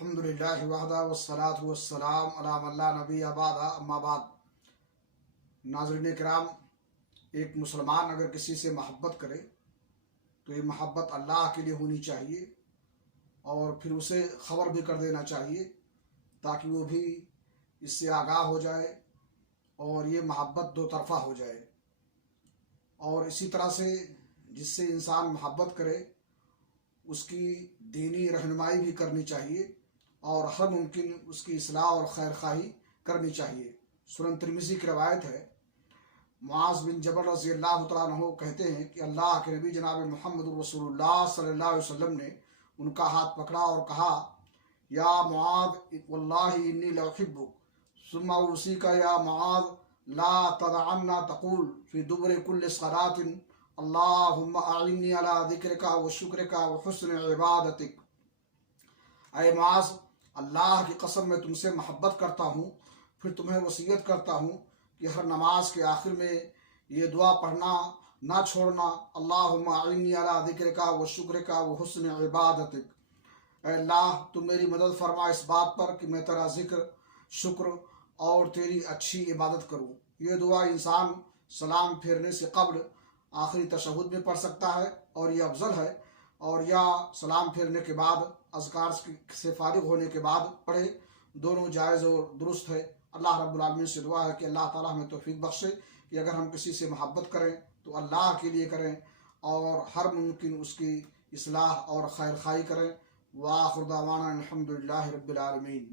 الحمدللہ وحدہ والصلاة والسلام علی من لا نبی بعدہ اما بعد۔ ناظرین کرام، ایک مسلمان اگر کسی سے محبت کرے تو یہ محبت اللہ کے لیے ہونی چاہیے، اور پھر اسے خبر بھی کر دینا چاہیے تاکہ وہ بھی اس سے آگاہ ہو جائے اور یہ محبت دو طرفہ ہو جائے۔ اور اسی طرح سے جس سے انسان محبت کرے اس کی دینی رہنمائی بھی کرنی چاہیے اور ہر ممکن اس کی اصلاح اور خیر خواہی کرنی چاہیے۔ سنن ترمذی کی روایت ہے، معاذ بن جبل رضی اللہ تعالیٰ عنہ کہتے ہیں کہ اللہ کے نبی جناب محمد رسول اللہ صلی اللہ علیہ وسلم نے ان کا ہاتھ پکڑا اور کہا، یا معاذ واللہ انی لاحبک، ثم اوصیک یا معاذ لا تدعنا تقول فی دبر کل صلاۃ اللہم اعنی علی ذکرک وشکرک وحسن عبادتک۔ اے معاذ، اللہ کی قسم میں تم سے محبت کرتا ہوں، پھر تمہیں وصیت کرتا ہوں کہ ہر نماز کے آخر میں یہ دعا پڑھنا نہ چھوڑنا، اللہم اعنی علی ذکرک وشکرک وحسن عبادتک۔ اے اللہ، تم میری مدد فرما اس بات پر کہ میں تیرا ذکر، شکر اور تیری اچھی عبادت کروں۔ یہ دعا انسان سلام پھیرنے سے قبل آخری تشہد میں پڑھ سکتا ہے، اور یہ افضل ہے، اور یا سلام پھیرنے کے بعد اذکار سے فارغ ہونے کے بعد پڑھے، دونوں جائز اور درست ہے۔ اللہ رب العالمین سے دعا ہے کہ اللہ تعالیٰ ہمیں توفیق بخشے کہ اگر ہم کسی سے محبت کریں تو اللہ کے لیے کریں اور ہر ممکن اس کی اصلاح اور خیر خواہی کریں۔ وآخر دعوانا الحمدللہ رب العالمین۔